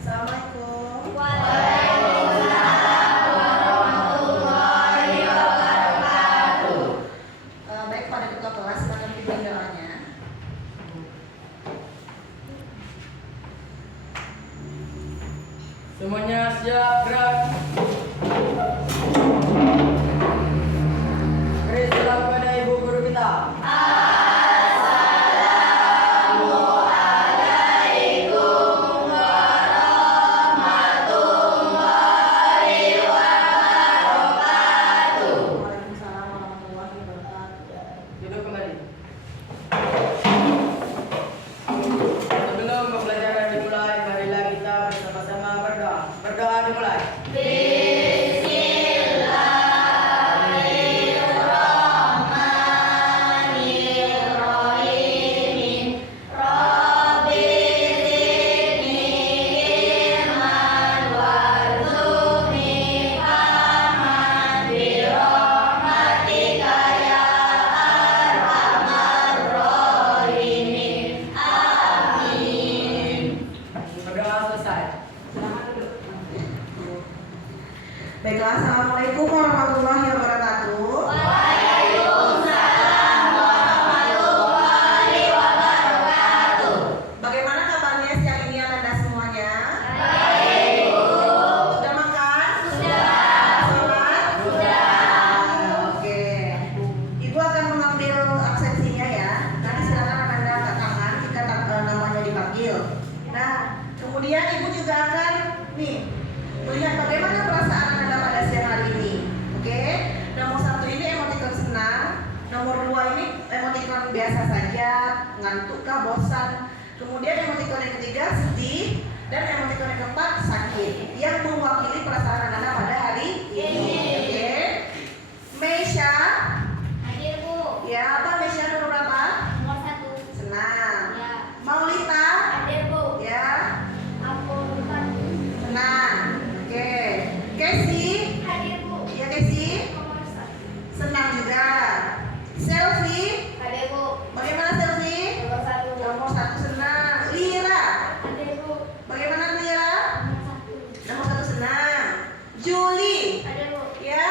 Assalamualaikum. Waalaikumsalam warahmatullahi wabarakatuh. Baik, pada ketua kelas silakan pimpin doanya. Semuanya siap gerak. Beri salam kepada ibu guru kita. Assalamualaikum warahmatullahi wabarakatuh. Waalaikumsalam warahmatullahi wabarakatuh. Duduk kembali. Sebelum pembelajaran dimulai, marilah kita bersama-sama berdoa. Berdoa dimulai. Bismillahirrahmanirrahim. Rabbi zidni ilman warzuqni fahman birahmatika ya arhamar rahimin. Amin. Berdoa selesai. Silakan duduk. Baiklah, assalamualaikum warahmatullahi wabarakatuh. Waalaikumsalam warahmatullahi wabarakatuh. Bagaimana kabarnya siang ini anak-anak semuanya? Baik, Bu. Sudah makan? Sudah. Sholat? Sudah. Oke. Ibu akan mengambil absensinya ya. Nanti silakan Anda angkat tangan jika namanya dipanggil. Nah, kemudian Ibu juga akan melihat bagaimana perasaan Anda pada siang hari ini. Oke. Nomor 1 ini emoticon senang. Nomor 2 ini emoticon biasa saja, ngantuk kah, bosan. Kemudian emoticon yang ketiga sedih, dan emoticon yang keempat sakit, yang mewakili perasaan Anda pada hari ini. Oke. Meisha, Hadir, Bu. ya apa Meisha nomor berapa? Nomor 1. Senang. Ya. Maulita, Hadir, Bu. ya Aku bukan. senang. Oke. Casey, Hadir, Bu. ya Casey, Nomor 1. senang juga. Selfie, Hadir, Bu. bagaimana Selfie? Nomor 1. Nomor 1 senang. Lira, Hadir, Bu. bagaimana Lira? Nomor 1. Nomor 1 senang. Julie, Hadir, Bu. ya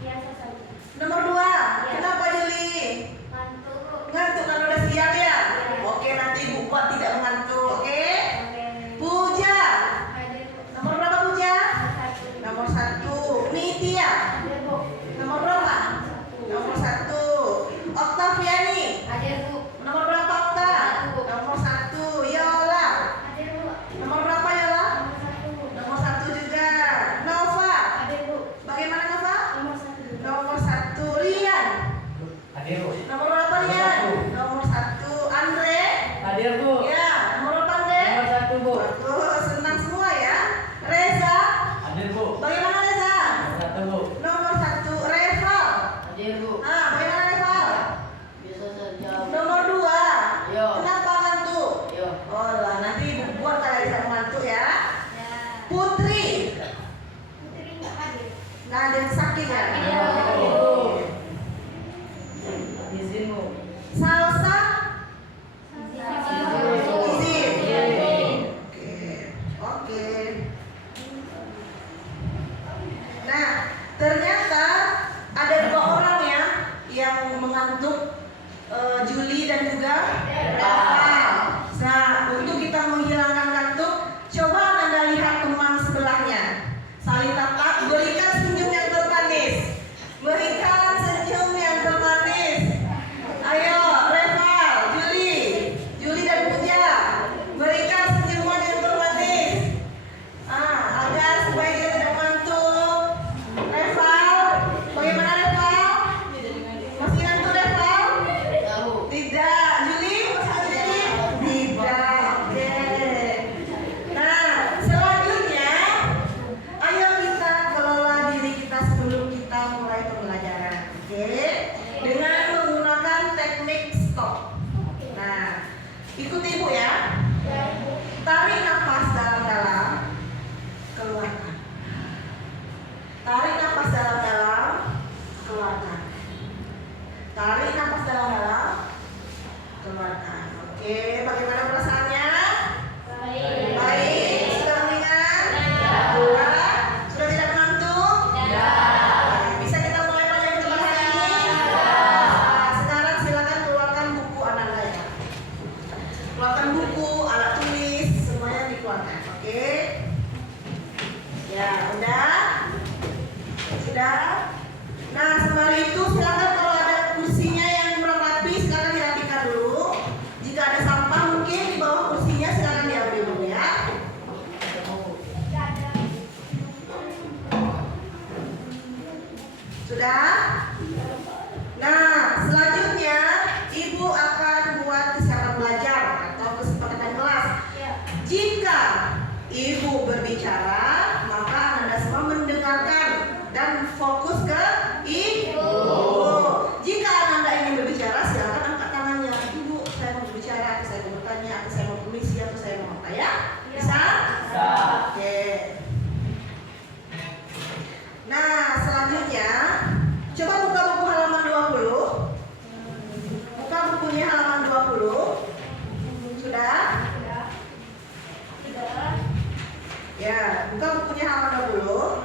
Biasa saja. nomor 2. Ya. Kenapa Julie? Ngantuk, Bu. Ngantuk karena udah siang ya? Ya. Oke, nanti Ibu buat tidak mengantuk. Oke. Oke. Puja, Hadir, Bu. nomor berapa Puja? Nomor 1. Nomor 1. Nitia, Hadir, Bu. nomor berapa? Nomor 1. Oktaviani, Hadir, Bu. nomor berapa Okta? Satu. Nomor 1. Yola, Hadir, Bu. nomor berapa Jika ibu berbicara, maka Anda semua mendengarkan dan fokus ke ibu. Jika Anda ingin berbicara, silakan angkat tangannya. Ibu, saya mau berbicara, atau saya mau bertanya, atau saya mau permisi, atau saya mau apa ya? Bisa? Bisa. Oke. Nah, selanjutnya coba buka buku halaman 20. Buka bukunya halaman 20. Sudah? Ya, buka bukunya halaman 20.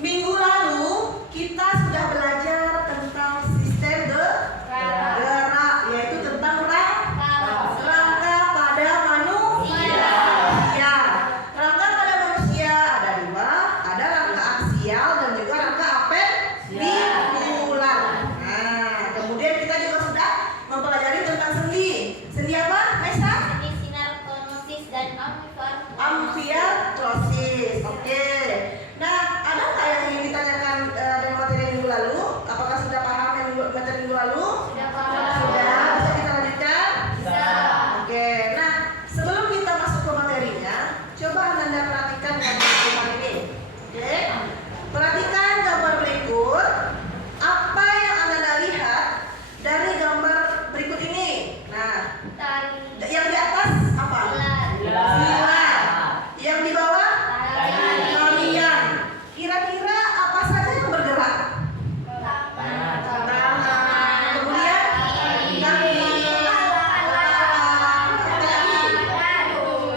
Minggu lalu kita sudah belajar tentang sistem gerak, yaitu tentang rangka pada manusia. Ya, rangka pada manusia ada dua, ada rangka aksial dan juga rangka apendikular. Nah, kemudian kita juga sudah mempelajari tentang sendi. Sendi apa, Mesa? Sendi sinartonosis dan Amfiartrosis. Oke. Nah, ada nggak yang ingin ditanyakan dari materi minggu lalu? Apakah sudah paham yang materi minggu lalu? Sudah paham. Sudah. Bisa kita lanjutkan? Bisa. Oke. Nah, sebelum kita masuk ke materinya, coba Anda perhatikan gambar ini. Oke. Perhatikan gambar berikut. Apa yang Anda lihat dari gambar berikut ini? Nah, Tali. yang di atas apa? Gelar. Silat. Yang di bawah? Tali. Talian. Kira-kira apa saja yang bergerak? Tangan. Kemudian kaki,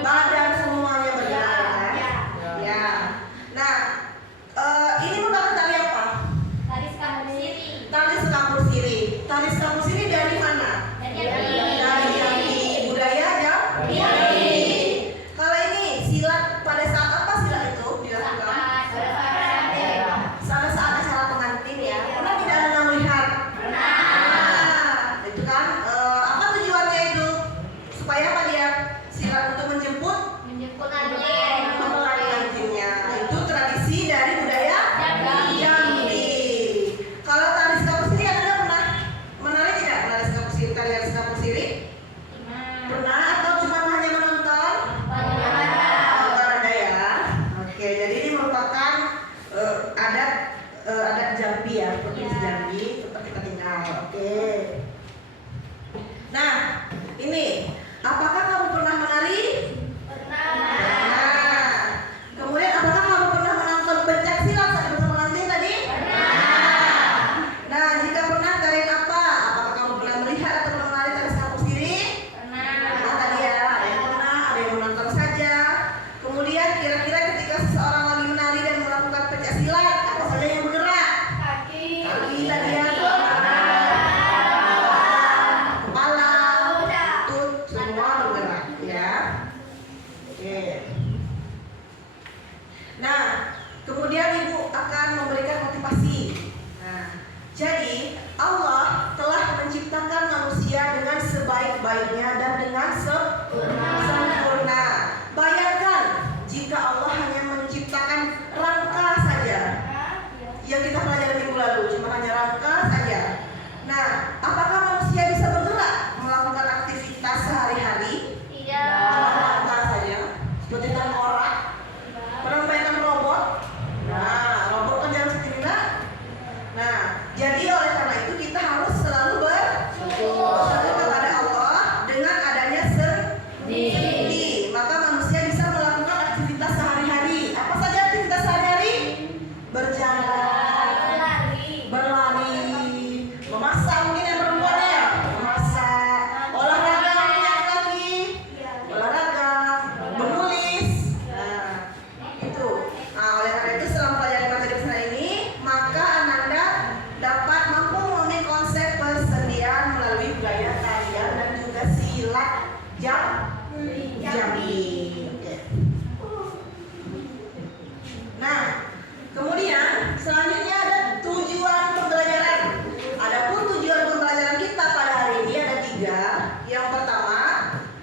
badan semuanya bergerak ya. Ya. Nah, ini merupakan tali apa? Tali sekambur siri. Tali sekampur siri. Tali sekampur siri dari mana? Dari Jambi. Budaya Jambi. Kalau ini silat, pada saat apa silat itu dilakukan? Pada saat acara pengantin ya. Pernah tidak Anda melihat? Nah, itu kan apa tujuannya itu? Supaya apa dia? Silat untuk menjemput Menjemput anjing. mempelai anjingnya. Itu tradisi dari budaya Jambi. Kalau tali sekampur siri Anda pernah menari tidak? Tali sekampur siri? Pernah atau cuma hanya menonton? Nonton ada ya. Oke, jadi ini merupakan adat Jambi ya, provinsi Jambi tempat kita tinggal. Oke. Nah, ini apakah kamu pernah menari? Nah, kemudian apakah kamu pernah menonton pencak silat saat bersama pengantin tadi? Nah, jika pernah tarian apa? Apakah kamu pernah melihat atau pernah menari tari sekampur siri? Nah, tadi ya, ada yang pernah, ada yang menonton saja. Kemudian kira-kira ketika seseorang lagi menari dan melakukan pencak silat, apa saja yang bergerak? Kaki tadi ya, kepala, lutut, semua bergerak ya. Oke. Nah, kemudian ibu akan memberikan motivasi. Nah, jadi Allah telah menciptakan manusia dengan sebaik-baiknya dan dengan sempurna. Bayangkan jika Allah hanya menciptakan rangka saja. Yang kita pelajari minggu lalu cuma hanya rangka saja. Nah, apakah manusia bisa bergerak melakukan aktivitas sehari-hari? Cuma rangka saja, seperti tengkorak. Pernah mainkan robot? Nah, robot kan jalan sendiri nak. Nah, jadi oleh karena itu kita harus selalu bersyukur kepada Allah dengan adanya sendi. Maka manusia bisa melakukan aktivitas sehari-hari. Apa saja aktivitas sehari-hari? Berjalan, berlari, memasak, mungkin yang perempuan ya, memasak, olahraga mungkin yang laki, olahraga, menulis. Nah, itu. Nah, oleh karena itu selama pelajaran materi besar ini, maka Ananda dapat mampu memahami konsep persendian melalui budaya tarian dan juga silat Jambi. Oke. Nah, kemudian selanjutnya ada tujuan pembelajaran. Adapun tujuan pembelajaran kita pada hari ini ada 3. Yang pertama,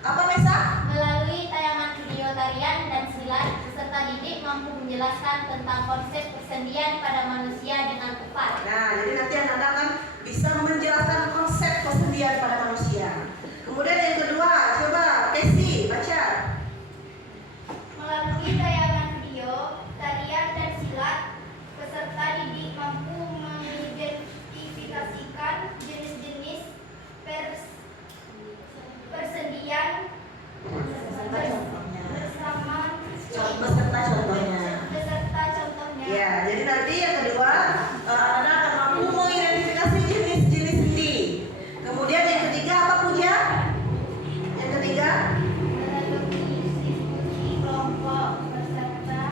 apa Mesa? Melalui tayangan video tarian dan silat, peserta didik mampu menjelaskan tentang konsep persendian pada manusia dengan tepat. Nah, jadi nanti Anda akan bisa menjelaskan konsep persendian pada manusia. Kemudian yang kedua, coba Casey baca. jadi nanti yang kedua anak akan mampu mengidentifikasi jenis-jenis sendi. Kemudian yang ketiga apa Puja? Yang ketiga kelompok peserta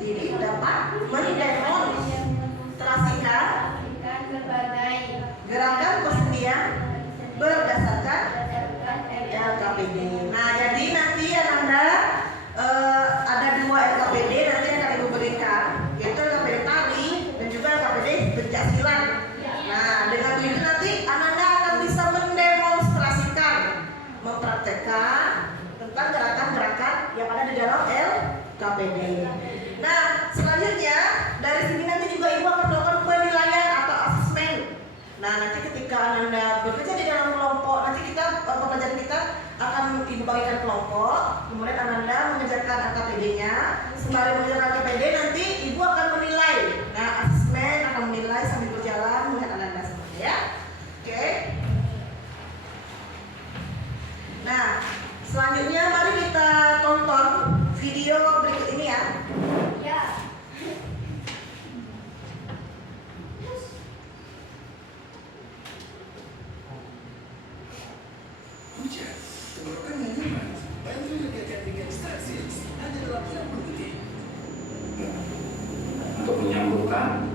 didik dapat mendemonstrasikan berbagai gerakan persendian berdasarkan LKPD. Nah, jadi nanti Ananda ada 2 LKPD nanti akan Ibu berikan, yaitu LKPD tali dan juga LKPD pencaksilat. Nah, dengan begitu nanti Ananda akan bisa mendemonstrasikan, mempraktekkan tentang gerakan-gerakan yang ada di dalam LKPD. Nah, selanjutnya dari sini nanti juga Ibu akan melakukan penilaian atau asesmen. Nah, nanti ketika Ananda bekerja di dalam kelompok, nanti kita pembelajaran kita akan Ibu bagikan kelompok, kemudian Ananda mengerjakan LKPD-nya. Sembari mengerjakan LKPD, nanti Ibu akan menilai. Nah, asesmen akan menilai sambil berjalan melihat Ananda semuanya ya. Oke. Nah, selanjutnya mari kita tonton video berikut ini ya. ya. Hujan, tenggorokan yang nyaman, bantu legakan dengan Starseals hanya dalam 60 detik. Untuk menyambutkan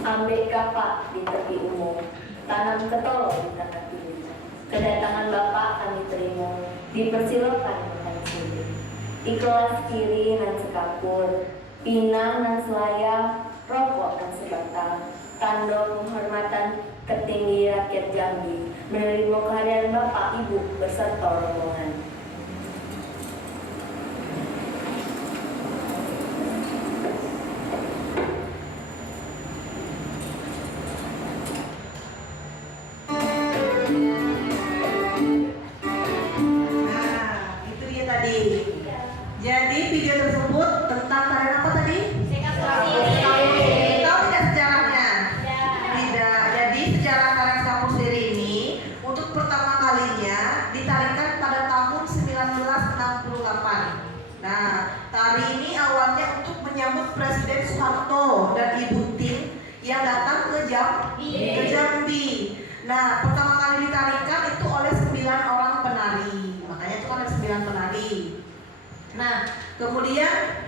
Ambil kapak di tepi umum, tanam ketolong di tanah pilih. Kedatangan Bapak kami terima, dipersilakan makan sini. Di kelas kiri nan sekapur, pinang nan selayang, rokok nan sebatang, tanda penghormatan ketinggi rakyat Jambi, menerima kehadiran Bapak Ibu beserta rombongan. untuk pertama kalinya ditarikan pada tahun 1968. Nah, tari ini awalnya untuk menyambut Presiden Soeharto dan Ibu Tien yang datang ke Jambi. Nah, pertama kali ditarikan itu oleh 9 orang penari. Makanya itu ada 9 penari. Nah, kemudian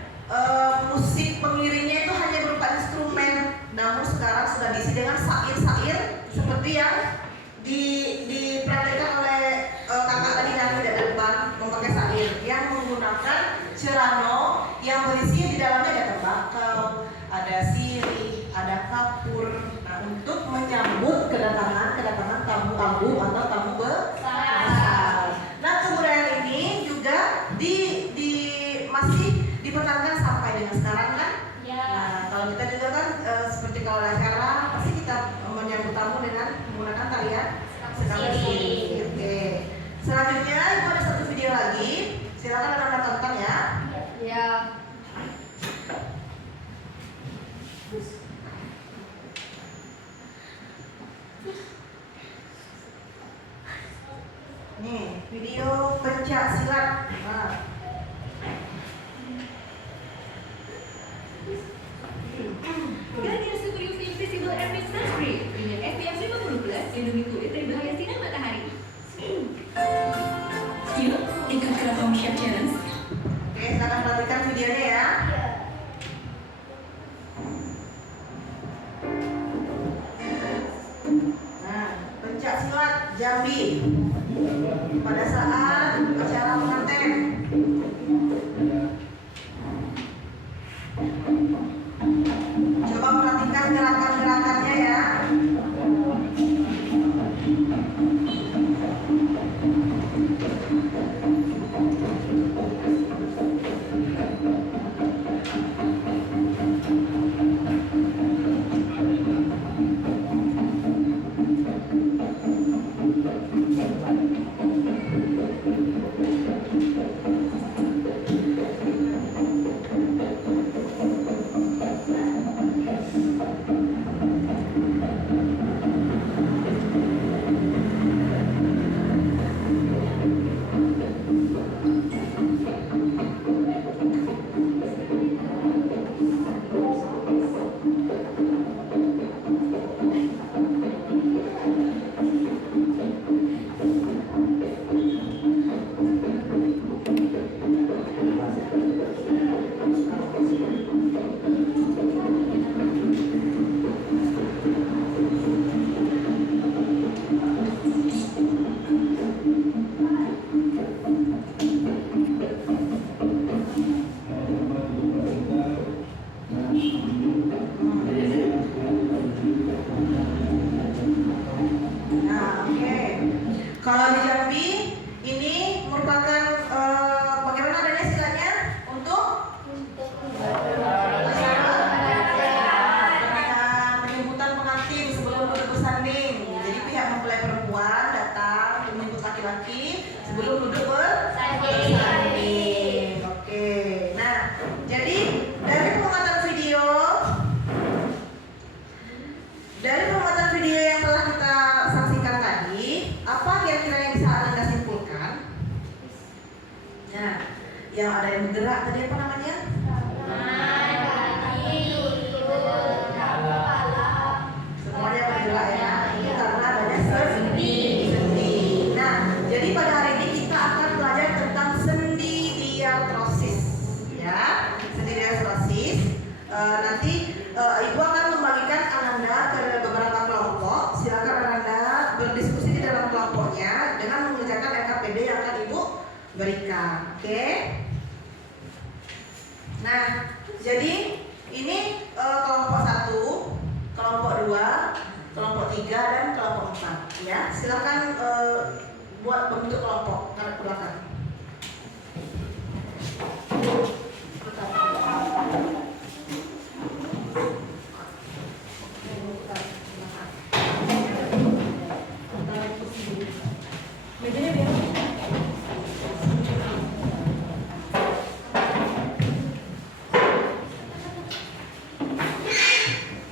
musik pengiringnya itu hanya berupa instrumen. Namun sekarang sudah diisi dengan syair-syair seperti yang dipraktikkan oleh kakak tadi kami di depan, memakai syair yang menggunakan cerano yang berisi di dalamnya ada tembakau, ada sirih, ada kapur. Nah, untuk menyambut kedatangan tamu-tamu atau tamu besar. Nah, kebudayaan ini juga masih dipertahankan sampai dengan sekarang kan? Ya. Nah, kalau kita juga kan seperti kalau ada acara pasti kita menyambut tamu dengan menggunakan tarian sekali sirih. Oke. Selanjutnya ibu ada satu video lagi. Silakan anda tonton ya. Ya. Nih, video pencak silat. Nah. Ganti Studio Film Visible Airmix Sunscreen dengan SPF 50+, lindungi kulit dari bahaya sinar matahari. Yuk, ikut Club Home Chef Challenge. Oke, silakan perhatikan videonya ya. Nah, pencak silat Jambi pada saat acara pengantin. Coba perhatikan gerakan-gerakannya ya. Nah, oke. Kalau di Jambi ini merupakan bagaimana adanya istilahnya untuk penyambutan pengantin sebelum duduk bersanding. Jadi pihak mempelai perempuan datang untuk menyambut laki-laki sebelum duduk bersanding. Oke. Nah, jadi dari pengamatan video yang telah kita saksikan tadi, apa kira-kira yang bisa Anda simpulkan? Nah, yang ada yang bergerak tadi apa namanya? Semuanya bergerak ya. Itu karena adanya sendi. Nah, jadi pada hari ini kita akan belajar tentang sendi diartrosis. Ya, sendi diartrosis. Nanti Ibu akan membagikan Ananda ke beberapa kelompok. Silakan Ananda berdiskusi di dalam kelompoknya dengan mengerjakan RKPD yang akan Ibu berikan. Oke? Nah, jadi ini kelompok 1, kelompok 2, kelompok 3 dan kelompok 4. Ya, silakan buat bentuk kelompok ke belakang. Mejanya biar.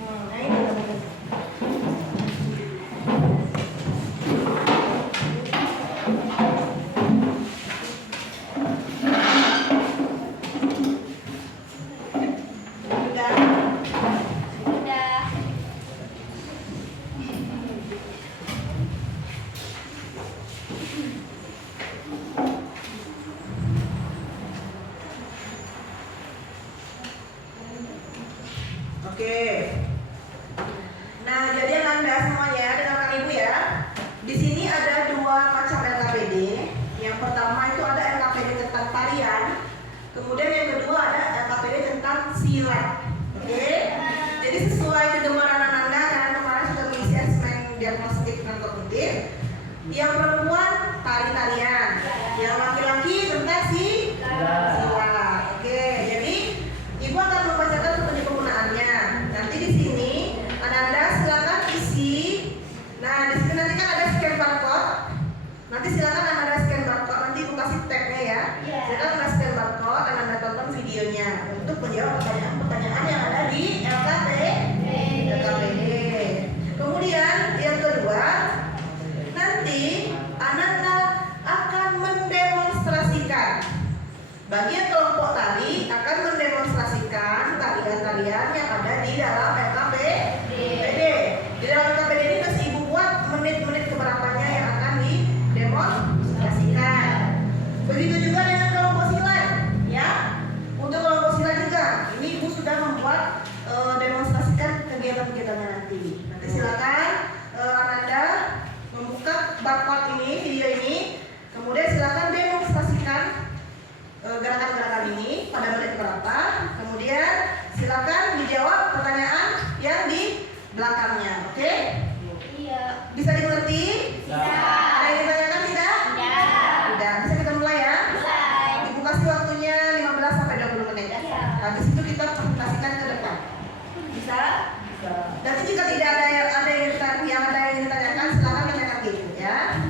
Nah, ini. tari-tarian. Yang laki-laki tentang silat. Oke, jadi Ibu akan membacakan petunjuk penggunaannya. Nanti di sini Ananda silakan isi. Nah, di sini nanti kan ada scan barcode. Nanti silakan Ananda scan barcode. Nanti Ibu kasih tagnya ya. Silakan Ananda scan barcode dan Ananda tonton videonya untuk menjawab pertanyaan-pertanyaan yang ada di LKPD. Kemudian yang kedua, nanti Ananda akan mendemonstrasikan. Bagian kelompok tari akan mendemonstrasikan tarian-tarian yang ada di dalam LKPD. Di dalam LKPD ini masih Ibu buat menit-menit keberapanya yang akan didemonstrasikan. Begitu juga dengan kelompok silat, ya. Untuk kelompok silat juga, ini Ibu sudah membuat demonstrasikan kegiatan-kegiatannya nanti. Nanti silakan Ananda membuka barcode ini, video ini, kemudian silakan demonstrasikan gerakan-gerakan ini pada menit berapa. Kemudian silakan dijawab pertanyaan yang di belakangnya. Oke? Iya. Bisa dimengerti? Bisa. Ada yang ditanyakan tidak? Tidak. Bisa kita mulai ya? Mulai. Ibu kasih waktunya 15 sampai 20 menit. Iya. Habis itu kita presentasikan ke depan. Bisa? Nanti jika tidak ada yang ditanyakan, silakan tanyakan ke Ibu ya.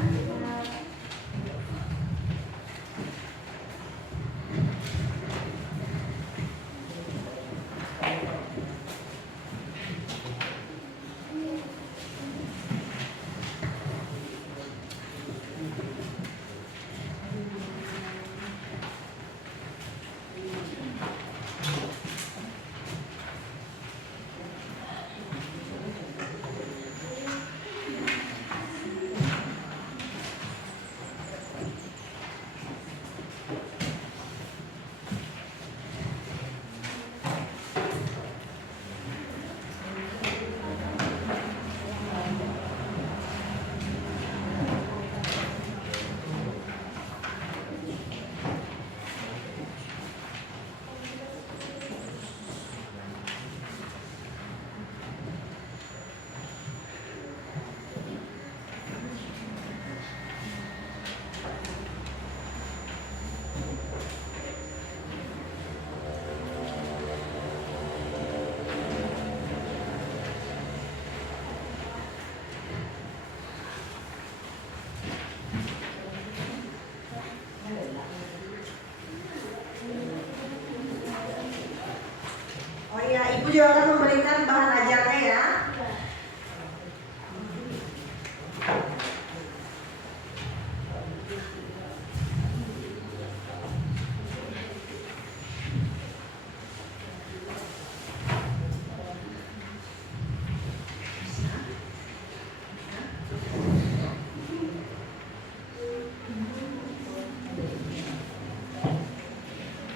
Oh iya, Ibu juga akan memberikan bahan ajarnya ya.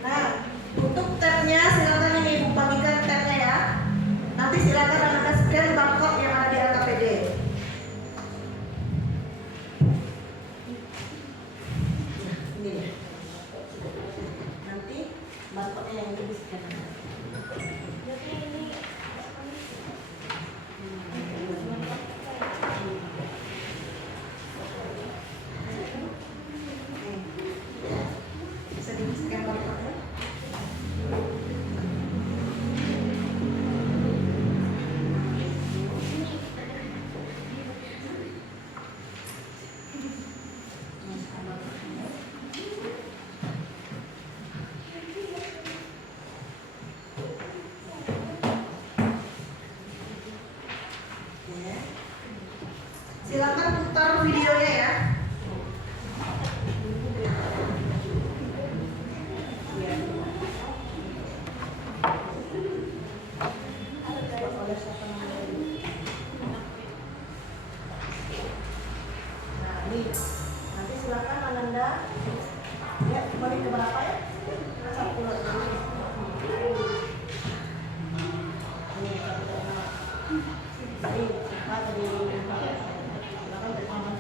Nah, untuk tabnya silakan ini Ibu bagikan tabnya ya. Nanti silakan Anda scan barcode yang ada di LKPD. Ini ya. Nanti barcode-nya yang itu di scan. Jadi ini Bisa di scan barcode-nya. Oke. Silakan putar videonya ya. Nah, ini nanti silakan Ananda ya, menit ke berapa ya? 10.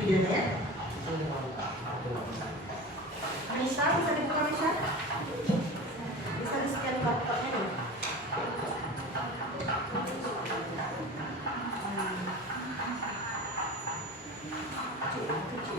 Videonya ya. Anissa, bisa dibuka Anissa? Bisa di scan barcode-nya nih. Kecil.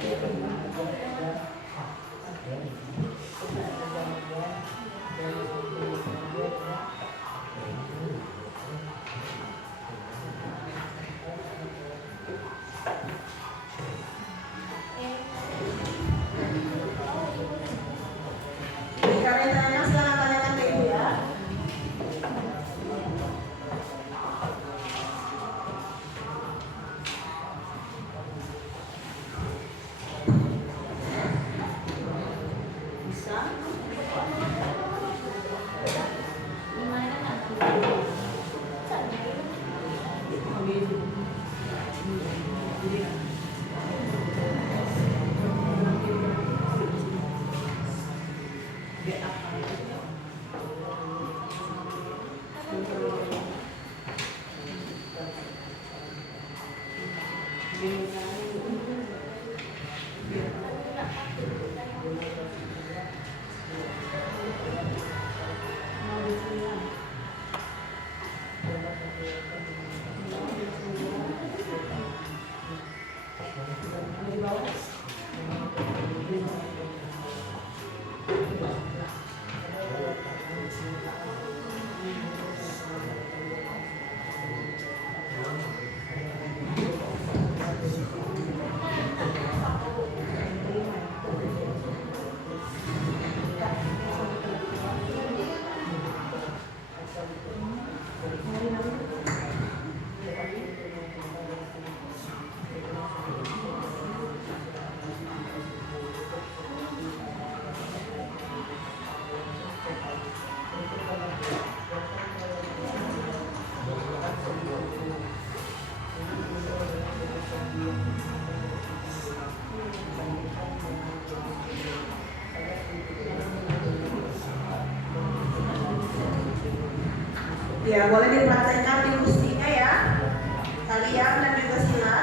Jika ada yang tanya, silakan tanyakan ke ibu ya. Bisa? Ya, boleh dipraktekkan di kursinya ya. Kalian dan juga Sila.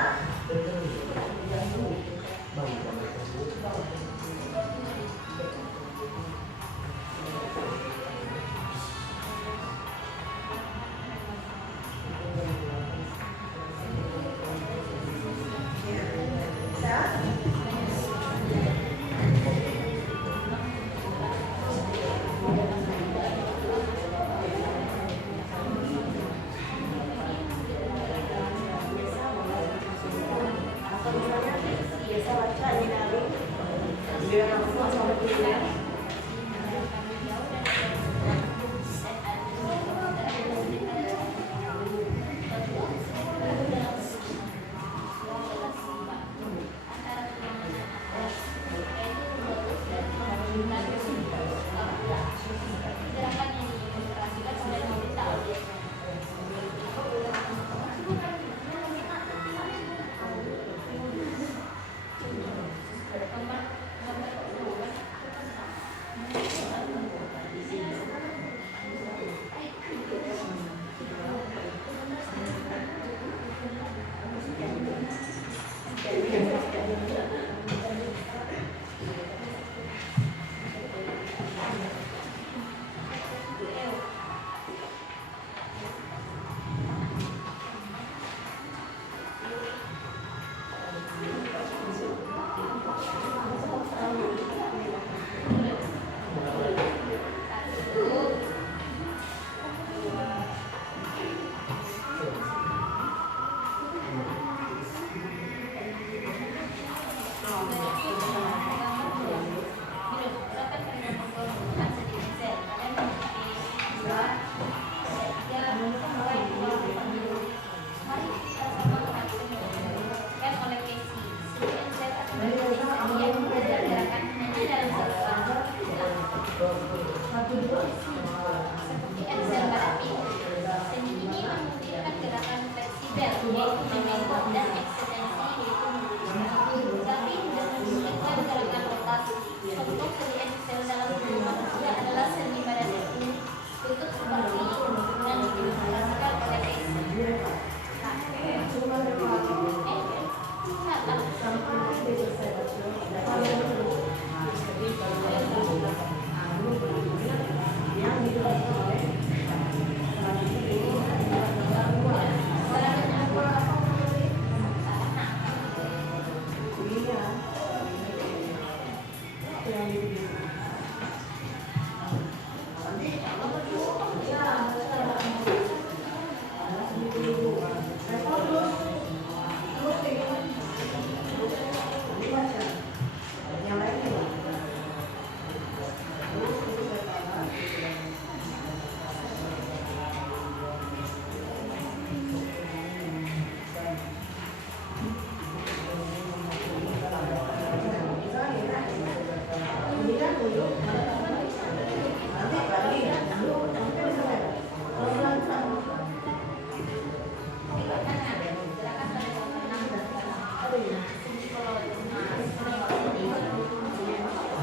Ya, bisa?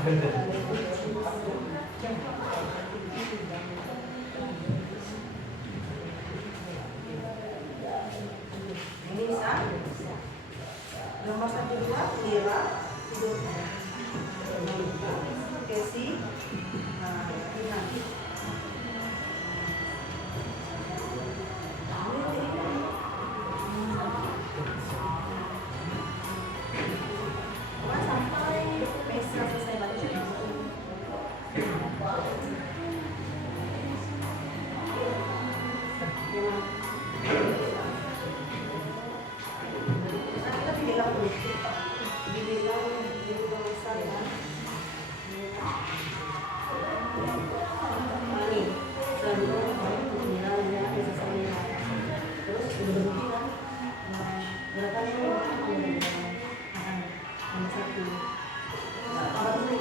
Ini bisa. Nomor 1, 2, Lila. Kesi. Nah, ini nanti. Sampai Mesa selesai baca. Kita bilang dulu. Dibilang saya. Ini sebelum finalnya selesai. Terus berhenti kan? Gerakannya nomor 1. Apa dulu?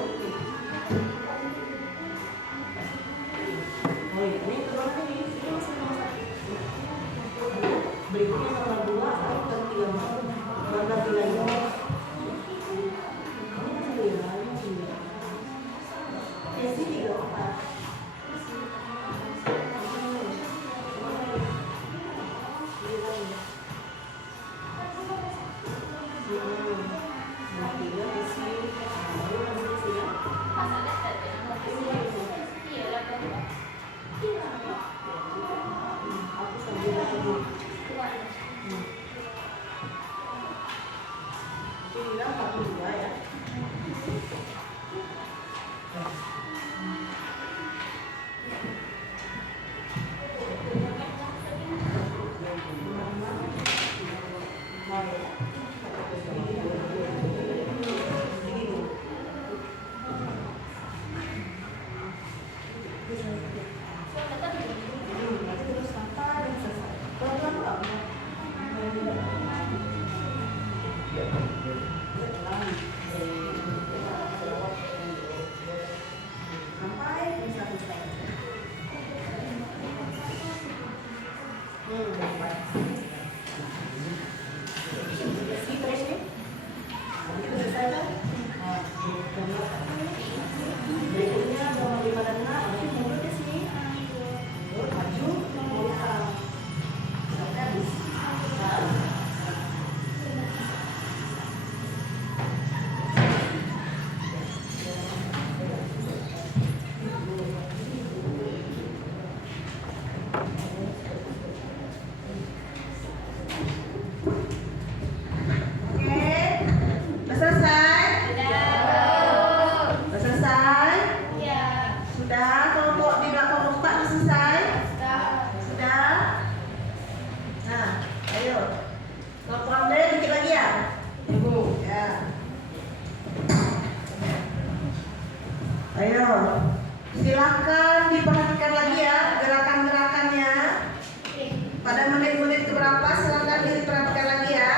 Oh ini terus ini masih nomor 1. Berikutnya nomor 2 atau 3 maka pilih ini. Kesi 3, 4. Berikutnya nomor 5 dan 6 mundur ke sini. Maju, belakang. Sampai habis. Ayo, silakan diperhatikan lagi ya gerakan-gerakannya. Pada menit-menit keberapa silakan diperhatikan lagi ya.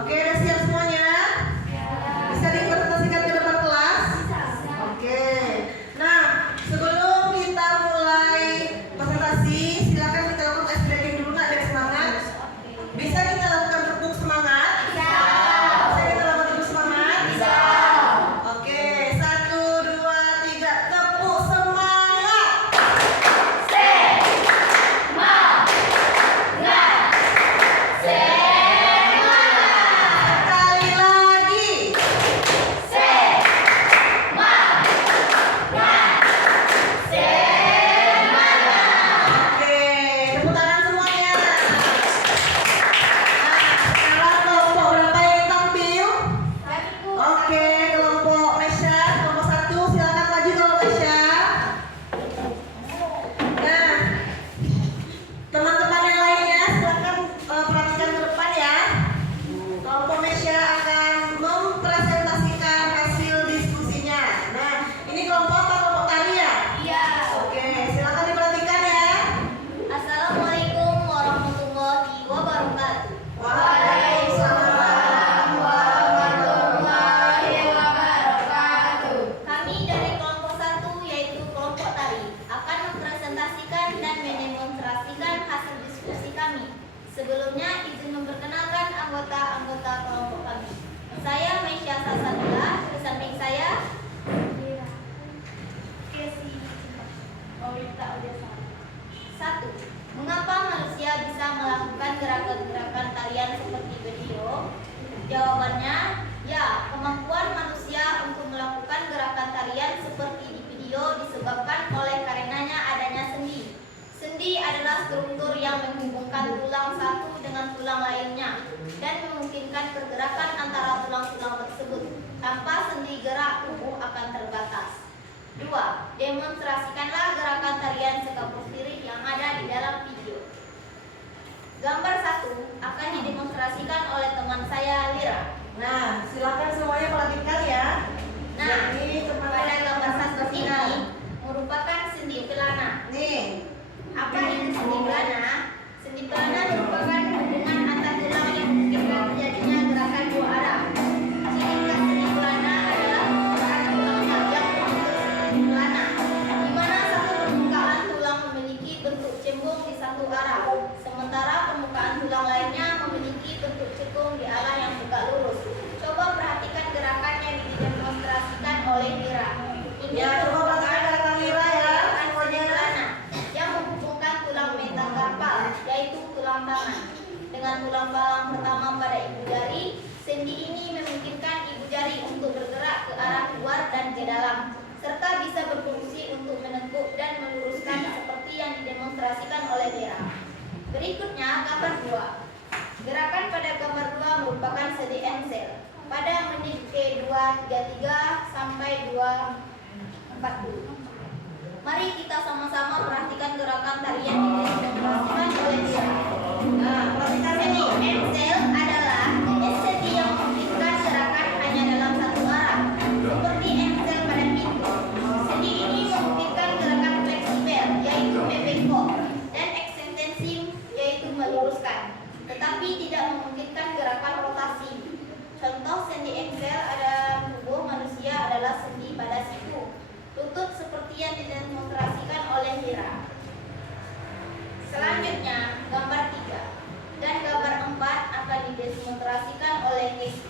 Oke, udah siap semuanya? Bisa dipresentasikan ke depan kelas? Oke. Nah, sebelum kita mulai presentasi, silakan kita lakukan ice breaking dulu, nggak biar semangat. Bisa kita lakukan tepuk semangat? Bisa. Bisa kita lakukan tepuk semangat? Bisa. Oke, 1, 2, 3, tepuk semangat. tulang lainnya dan memungkinkan pergerakan antara tulang-tulang tersebut tanpa sendi gerak tubuh akan terbatas. 2. Demonstrasikanlah gerakan tarian sekapur spirit yang ada di dalam video. Gambar 1 akan didemonstrasikan oleh teman saya Lira. Nah, silakan semuanya perhatikan ya. Nah, Jadi, pada gambar 1 ini merupakan sendi pelana. nih, Apa itu sendi pelana? Sendi pelana merupakan hubungan antar tulang yang memungkinkan terjadinya gerakan dua arah. Ciri khas sendi pelana adalah permukaan tulang yang membentuk sendi pelana, di mana satu permukaan tulang memiliki bentuk cembung di satu arah, sementara permukaan tulang lainnya memiliki bentuk cekung di arah yang tegak lurus. Coba perhatikan gerakan yang didemonstrasikan oleh Lira. Ini ya coba perhatikan gerakan Lira ya. sendi pelana yang menghubungkan tulang metakarpal, yaitu tulang tangan, dengan tulang palang pertama pada ibu jari. Sendi ini memungkinkan ibu jari untuk bergerak ke arah luar dan ke dalam, serta bisa berfungsi untuk menekuk dan meluruskan seperti yang didemonstrasikan oleh Lira. Berikutnya gambar 2. Gerakan pada gambar 2 merupakan sendi engsel pada menit ke-233 sampai 240. Mari kita sama-sama perhatikan gerakan tarian yang didemonstrasikan oleh Lira. Nah, perhatikan Sendi dulu. engsel adalah jenis sendi yang memungkinkan gerakan hanya dalam satu arah, seperti engsel pada pintu. Sendi ini memungkinkan gerakan fleksibel, yaitu membengkok, dan ekstensi, yaitu meluruskan, tetapi tidak memungkinkan gerakan rotasi. Contoh sendi engsel ada tubuh manusia adalah sendi pada siku, lutut seperti yang didemonstrasikan oleh Lira. Selanjutnya gambar 3 dan gambar 4 akan didemonstrasikan oleh Casey.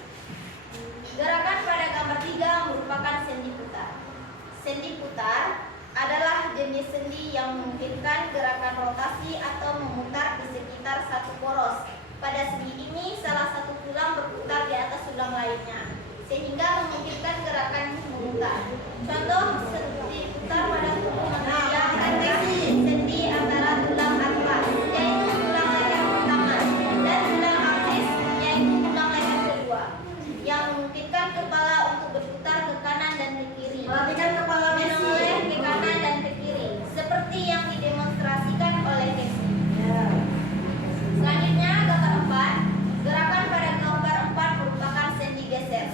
Gerakan pada gambar 3 merupakan sendi putar. Sendi putar adalah jenis sendi yang memungkinkan gerakan rotasi atau memutar di sekitar satu poros. Pada sendi ini salah satu tulang berputar di atas tulang lainnya, sehingga memungkinkan gerakan memutar. Contoh sendi putar pada tubuh manusia adalah sendi antara tulang atlas, yaitu tulang leher pertama, dan tulang aksis, yaitu tulang leher kedua, yang memungkinkan kepala untuk berputar ke kanan dan ke kiri, Perhatikan kepala menoleh Messi. ke kanan dan ke kiri, seperti yang didemonstrasikan oleh Casey. Ya. Selanjutnya gambar 4. Gerakan pada gambar 4 merupakan sendi geser.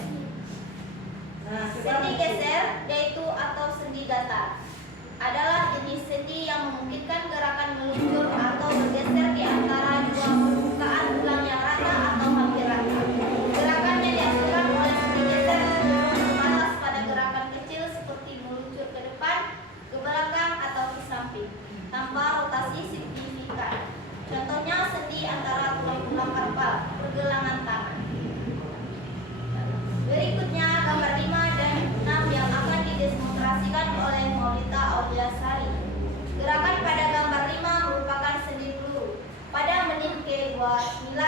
Nah, Sendi geser, yaitu atau sendi datar, adalah jenis sendi yang memungkinkan gerakan meluncur atau bergeser di antara dua permukaan tulang yang rata atau hampir rata. Gerakannya dihasilkan oleh sendi geser cenderung ke atas pada gerakan kecil seperti meluncur ke depan, ke belakang, atau ke samping, tanpa rotasi signifikan. Contohnya sendi antara tulang-tulang karpal, pergelangan tangan. Berikutnya gambar 5 dan 6 yang akan didemonstrasikan oleh Maulita Auliasari. Gerakan pada gambar 5 merupakan sendi peluru. Pada menit ke-29,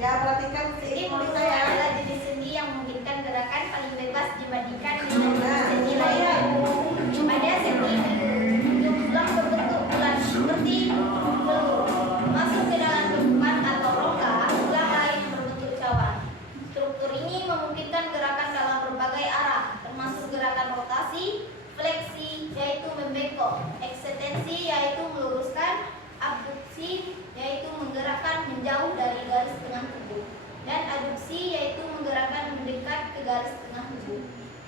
Ya, perhatikan sendi si peluru Monita ya. adalah jenis sendi yang memungkinkan gerakan paling bebas dibandingkan dengan sendi lainnya. Pada sendi ujung tulang berbentuk bulat seperti peluru masuk ke dalam bentukan atau rongga tulang lain berbentuk cawan. Struktur ini memungkinkan gerakan dalam berbagai arah, termasuk gerakan rotasi, fleksi, yaitu membengkok, ekstensi, yaitu meluruskan, abduksi, yaitu menggerakkan menjauh dari garis tengah tubuh, dan aduksi, yaitu menggerakkan mendekat ke garis tengah tubuh.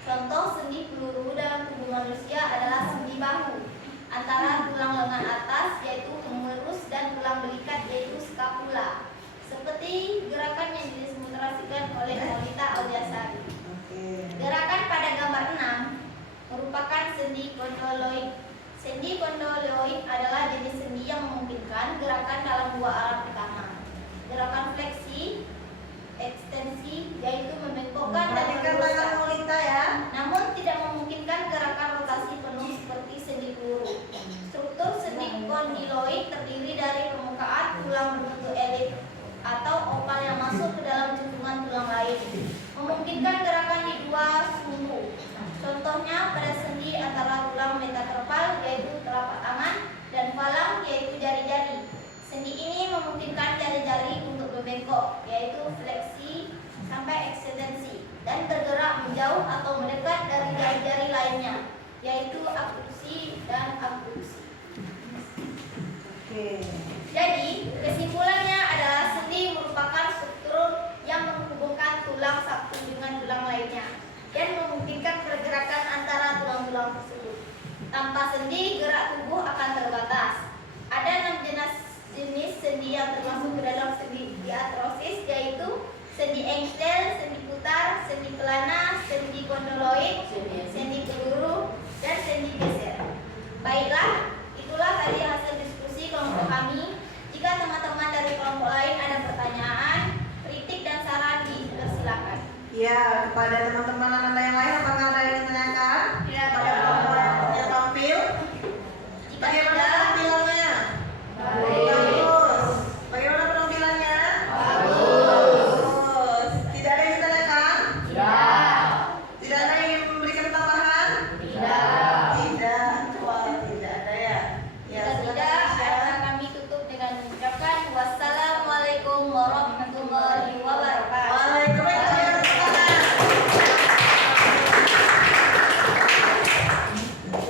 Contoh sendi peluru dalam tubuh manusia adalah sendi bahu antara tulang lengan atas, yaitu humerus, dan tulang belikat, yaitu skapula, seperti gerakan yang didemonstrasikan oleh Maulita Auliasari. Oke. Gerakan pada gambar 6 merupakan sendi kondoloid. Sendi kondoloid adalah jenis sendi yang memungkinkan gerakan dalam dua arah utama. Gerakan fleksi, ekstensi, yaitu membengkokkan dan Perhatikan tangan meluruskan, Monita ya. namun tidak memungkinkan gerakan rotasi penuh seperti sendi peluru. Struktur sendi kondyloid terdiri dari permukaan tulang berbentuk elip atau opal yang masuk ke dalam cekungan tulang lain, memungkinkan gerakan di dua sumbu. Contohnya pada sendi antara tulang metakarpal, yaitu telapak tangan, dan falang, yaitu jari-jari. Sendi ini memungkinkan kelompok, yaitu fleksi sampai ekstensi, dan bergerak menjauh atau mendekat dari jari-jari lainnya, yaitu abduksi dan abduksi. Oke. Jadi, kesimpulannya adalah sendi merupakan struktur yang menghubungkan tulang satu dengan tulang lainnya dan memungkinkan pergerakan antara tulang-tulang tersebut. Tanpa sendi, gerak tubuh akan terbatas. Ada 6 jenis sendi yang termasuk ke dalam sendi diartrosis, yaitu sendi engsel, sendi putar, sendi pelana, sendi kondoloid, sendi peluru, dan sendi geser. Baiklah, itulah tadi hasil diskusi kelompok kami. Jika teman-teman dari kelompok lain ada pertanyaan, kritik, dan saran, dipersilakan. Ya, kepada teman-teman Anda yang lain, apakah ada yang ditanyakan? Ya, Pada kelompok yang tampil? Jika Bagaimana tidak, penampilannya? Bagus. Bagaimana penampilannya? Bagus. Tidak ada yang ditanyakan? Tidak ada yang ingin memberikan tambahan? Tidak. Wah, tidak ada ya. Ya, jika silakan tidak, Aisyah. akan kami tutup dengan mengucapkan wassalamualaikum warahmatullahi wabarakatuh. Waalaikumsalam.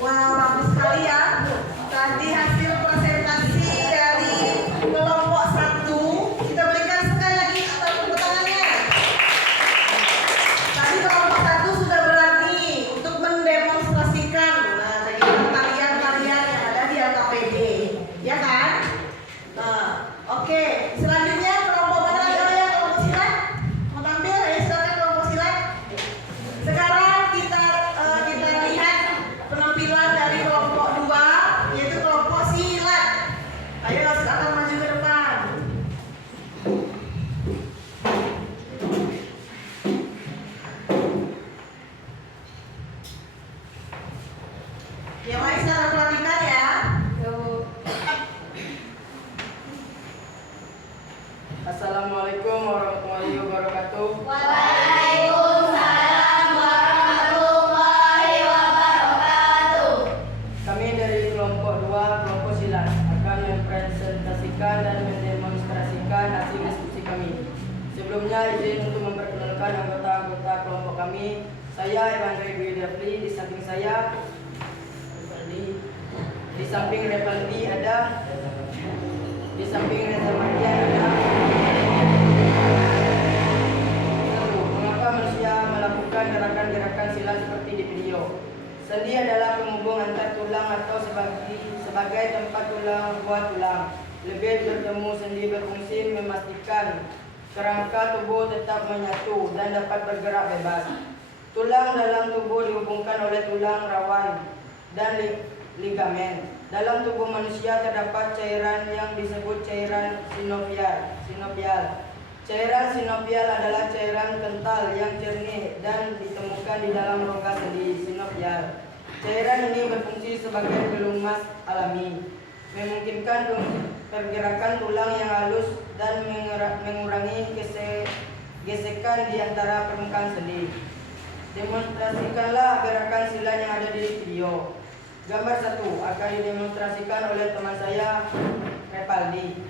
Wow, bagus sekali ya. Tadi hasil presentasi dari kelompok 1. Kita berikan sekali lagi atas tepuk tangannya. Tadi kelompok 1 sudah berani untuk mendemonstrasikan tarian-tarian yang ada di LKPD, ya kan? Nah, oke. Selanjutnya kelompok mana lagi? Oh ya, kelompok silat. Mau tampil? Ayo silakan kelompok silat. Sekarang kita lihat penampilan dari kelompok 2, yaitu kelompok silat. Ayo silakan maju ke depan. Yang lain sekarang perhatikan ya. Assalamualaikum warahmatullahi wabarakatuh. Waalaikumsalam warahmatullahi wabarakatuh. Kami dari kelompok 2, kelompok silat, akan mempresentasikan dan mendemonstrasikan hasil diskusi kami. Sebelumnya izin untuk memperkenalkan anggota-anggota kelompok kami. Saya Iwan Revi Dapli, di samping saya di samping Revaldi ada, di samping Reza Mardian ada. Mengapa manusia melakukan gerakan-gerakan silat seperti di video? Sendi adalah penghubung antar tulang atau sebagai tempat tulang buat tulang. Lebih bertemu sendi berfungsi memastikan kerangka tubuh tetap menyatu dan dapat bergerak bebas. Tulang dalam tubuh dihubungkan oleh tulang rawan dan ligamen. Dalam tubuh manusia terdapat cairan yang disebut cairan sinovial. Cairan sinovial adalah cairan kental yang jernih dan ditemukan di dalam rongga sendi sinovial. Cairan ini berfungsi sebagai pelumas alami, memungkinkan pergerakan tulang yang halus dan mengurangi gesekan di antara permukaan sendi. Demonstrasikanlah gerakan silat yang ada di video. Gambar 1 akan didemonstrasikan oleh teman saya, Revaldi.